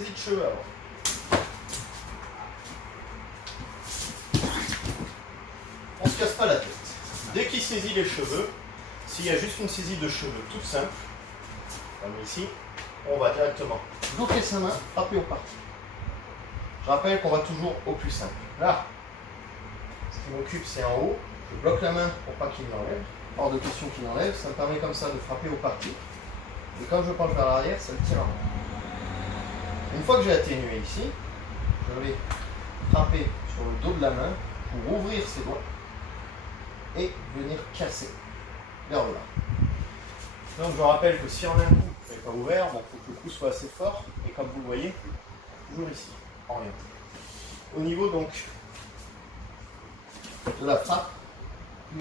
Saisie de cheveux alors. On ne se casse pas la tête. Dès qu'il saisit les cheveux, s'il y a juste une saisie de cheveux toute simple, comme ici, on va directement bloquer sa main, frapper au parti. Je rappelle qu'on va toujours au plus simple. Là, ce qui m'occupe, c'est en haut. Je bloque la main pour pas qu'il l'enlève. Hors de question qu'il l'enlève. Ça me permet comme ça de frapper au parti. Et quand je penche vers l'arrière, ça le tire en haut. Une fois que j'ai atténué ici, je vais frapper sur le dos de la main pour ouvrir ses doigts et venir casser vers le bas. Donc je rappelle que si en un coup, vous n'avez pas ouvert, il faut que le coup soit assez fort. Et comme vous le voyez, toujours ici, orienté. Au niveau donc de la frappe,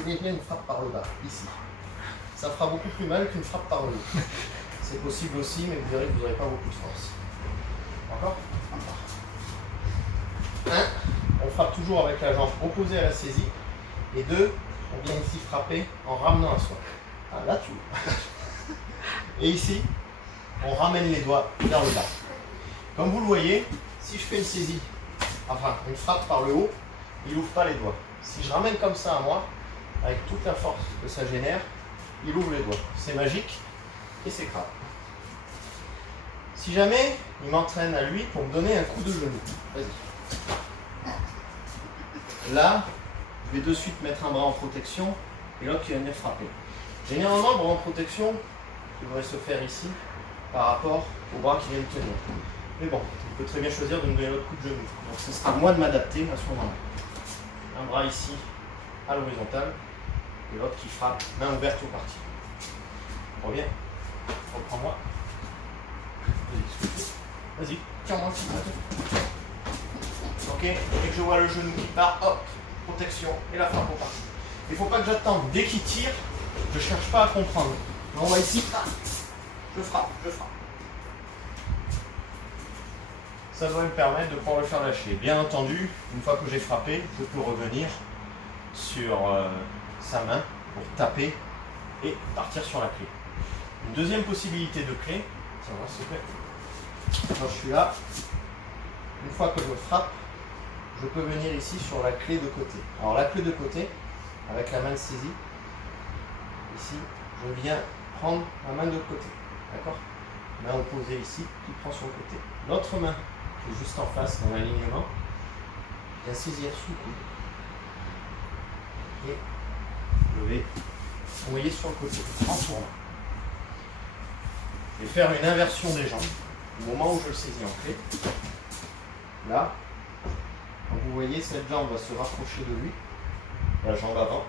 il y a une frappe par le bas, ici. Ça fera beaucoup plus mal qu'une frappe par le haut. C'est possible aussi, mais vous verrez que vous n'aurez pas beaucoup de force. D'accord ? On frappe toujours avec la jambe opposée à la saisie. Et 2, on vient ici frapper en ramenant un soi. Ah, là tu vois. Et ici, on ramène les doigts vers le bas. Comme vous le voyez, si je fais une saisie, enfin une frappe par le haut, il n'ouvre pas les doigts. Si je ramène comme ça à moi, avec toute la force que ça génère, il ouvre les doigts. C'est magique et c'est grave. Si jamais il m'entraîne à lui pour me donner un coup de genou, vas-y. Là, je vais de suite mettre un bras en protection et l'autre qui va venir frapper. Généralement, le bras en protection devrait se faire ici par rapport au bras qui vient de tenir. Mais bon, il peut très bien choisir de me donner l'autre coup de genou. Donc ce sera à moi de m'adapter à ce moment-là. Un bras ici à l'horizontale et l'autre qui frappe main ouverte au parti. Reviens, reprends-moi. Vas-y, tiens-moi un petit peu. Ok, dès que je vois le genou qui part, hop, protection et la frappe au parti. Il ne faut pas que j'attende. Dès qu'il tire, je ne cherche pas à comprendre. On va ici, je frappe, je frappe. Ça va me permettre de pouvoir le faire lâcher. Bien entendu, une fois que j'ai frappé, je peux revenir sur sa main pour taper et partir sur la clé. Une deuxième possibilité de clé, ça va se faire. Quand je suis là, une fois que je frappe, je peux venir ici sur la clé de côté. Alors la clé de côté, avec la main de saisie, ici, je viens prendre ma main de côté. D'accord ? Main opposée ici, qui prend sur le côté. L'autre main, qui est juste en face dans l'alignement, vient saisir sous le coude. Et je vais envoyer sur le côté, en tournant. Je vais faire une inversion des jambes au moment où je le saisis en clé. Là, comme vous voyez, cette jambe va se rapprocher de lui, la jambe avant,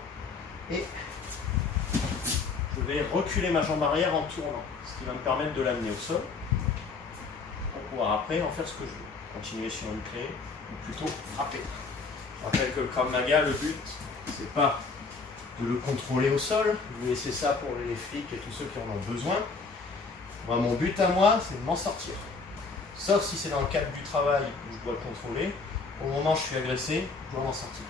et je vais reculer ma jambe arrière en tournant, ce qui va me permettre de l'amener au sol, pour pouvoir après en faire ce que je veux. Continuer sur une clé, ou plutôt frapper. Je rappelle que le Krav Maga, le but, c'est pas de le contrôler au sol, de laisser ça pour les flics et tous ceux qui en ont besoin. Moi, mon but à moi, c'est de m'en sortir. Sauf si c'est dans le cadre du travail où je dois le contrôler. Au moment où je suis agressé, je dois m'en sortir.